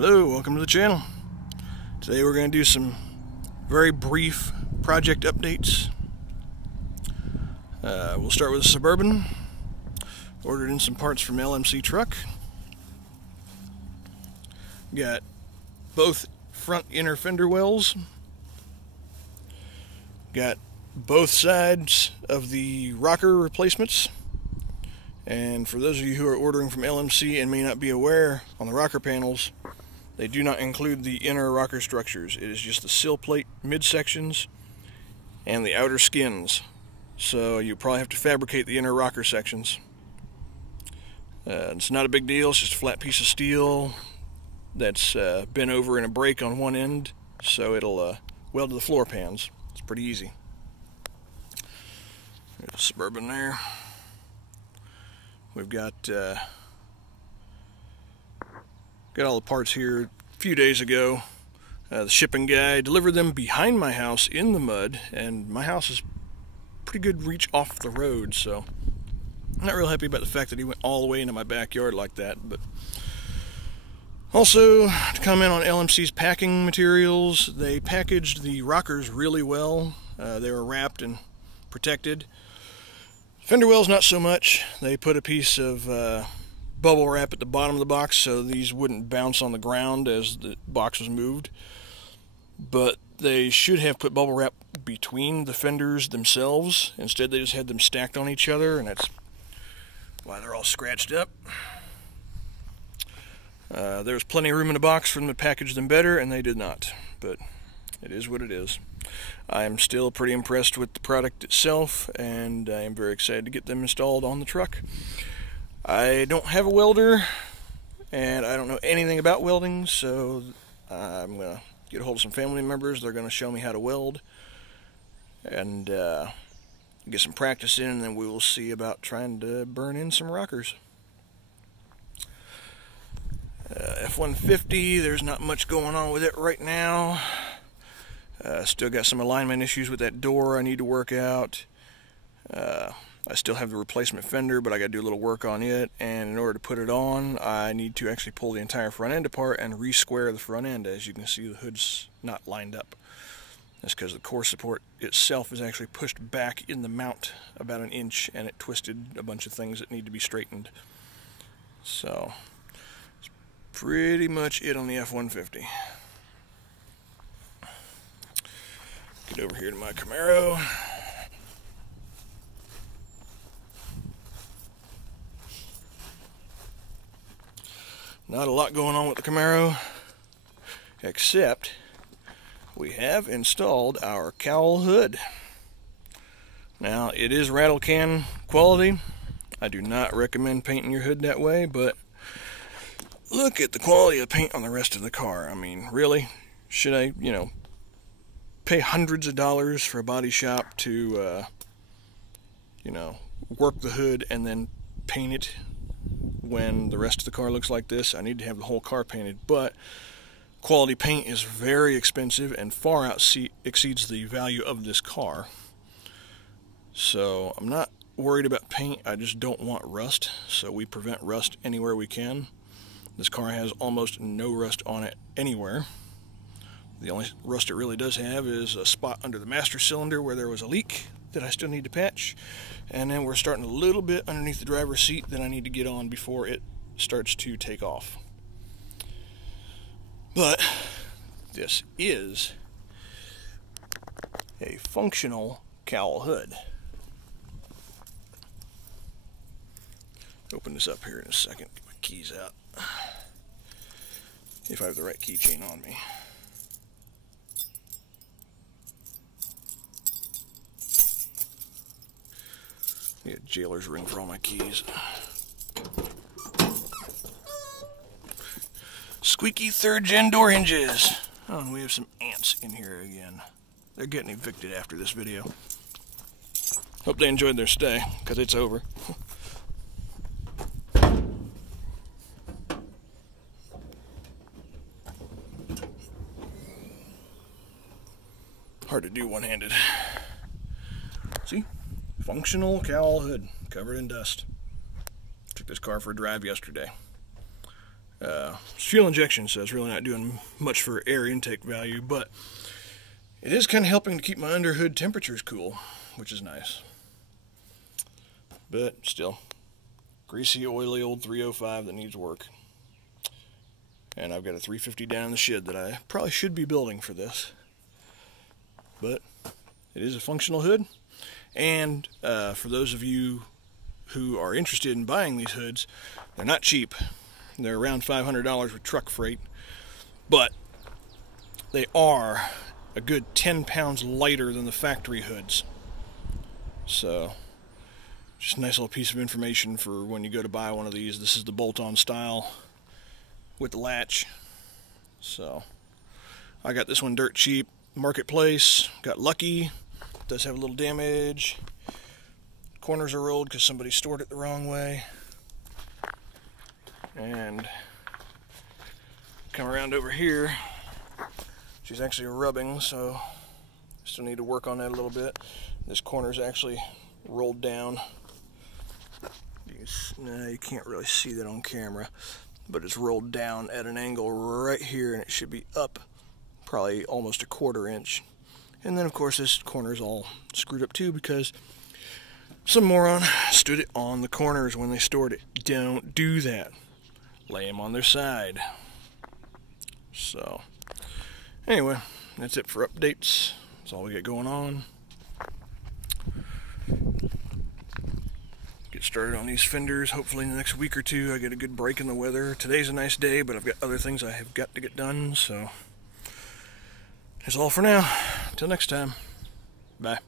Hello, welcome to the channel. Today we're going to do some very brief project updates. We'll start with a Suburban. Ordered in some parts from LMC truck. Got both front inner fender wells. Got both sides of the rocker replacements. And for those of you who are ordering from LMC and may not be aware, on the rocker panels, they do not include the inner rocker structures. It is just the sill plate midsections and the outer skins. So you probably have to fabricate the inner rocker sections. It's not a big deal. It's just a flat piece of steel that's bent over in a break on one end, so it'll weld to the floor pans. It's pretty easy. There's a Suburban there. We've got all the parts here a few days ago. The shipping guy delivered them behind my house in the mud, and my house is pretty good reach off the road, so I'm not real happy about the fact that he went all the way into my backyard like that. But also, to comment on LMC's packing materials, they packaged the rockers really well. They were wrapped and protected. Fender wells, not so much. They put a piece of bubble wrap at the bottom of the box so these wouldn't bounce on the ground as the box was moved. But they should have put bubble wrap between the fenders themselves. Instead, they just had them stacked on each other, and that's why they're all scratched up. There's plenty of room in the box for them to package them better, and they did not. But it is what it is. I am still pretty impressed with the product itself, and I am very excited to get them installed on the truck. I don't have a welder, and I don't know anything about welding, so I'm going to get a hold of some family members. They're going to show me how to weld, and get some practice in, and then we will see about trying to burn in some rockers. F150, there's not much going on with it right now. Still got some alignment issues with that door I need to work out. I still have the replacement fender, but I got to do a little work on it, and in order to put it on, I need to actually pull the entire front end apart and re-square the front end. As you can see, the hood's not lined up. That's because the core support itself is actually pushed back in the mount about an inch, and it twisted a bunch of things that need to be straightened. So, that's pretty much it on the F-150. Get over here to my Camaro. Not a lot going on with the Camaro, except we have installed our cowl hood. Now, it is rattle can quality. I do not recommend painting your hood that way, but look at the quality of paint on the rest of the car. I mean, really? Should I, pay hundreds of dollars for a body shop to, work the hood and then paint it when the rest of the car looks like this? I need to have the whole car painted, but quality paint is very expensive and far exceeds the value of this car. So I'm not worried about paint, I just don't want rust, so we prevent rust anywhere we can. This car has almost no rust on it anywhere. The only rust it really does have is a spot under the master cylinder where there was a leak that I still need to patch, and then we're starting a little bit underneath the driver's seat that I need to get on before it starts to take off. But this is a functional cowl hood. Open this up here in a second, get my keys out, if I have the right keychain on me. Yeah, jailer's ring for all my keys. Squeaky third-gen door hinges. Oh, and we have some ants in here again. They're getting evicted after this video. Hope they enjoyed their stay, because it's over. Hard to do one-handed. See? Functional cowl hood, covered in dust. Took this car for a drive yesterday. Fuel injection, so it's really not doing much for air intake value, but it is kind of helping to keep my underhood temperatures cool, which is nice. But still, greasy, oily old 305 that needs work. And I've got a 350 down in the shed that I probably should be building for this. But it is a functional hood. And for those of you who are interested in buying these hoods, they're not cheap. They're around $500 with truck freight. But they are a good 10 pounds lighter than the factory hoods. So, just a nice little piece of information for when you go to buy one of these. This is the bolt-on style with the latch. So, I got this one dirt cheap. Marketplace. Got lucky. Does have a little damage. Corners are rolled because somebody stored it the wrong way. And come around over here. She's actually rubbing, so still need to work on that a little bit. This corner's actually rolled down. You can't really see that on camera, but it's rolled down at an angle right here, and it should be up probably almost a 1/4 inch. And then of course this corner's all screwed up too because some moron stood it on the corners when they stored it. Don't do that. Lay them on their side. So anyway, that's it for updates. That's all we got going on. Get started on these fenders. Hopefully in the next week or two I get a good break in the weather. Today's a nice day, but I've got other things I have got to get done. So that's all for now. Till next time. Bye.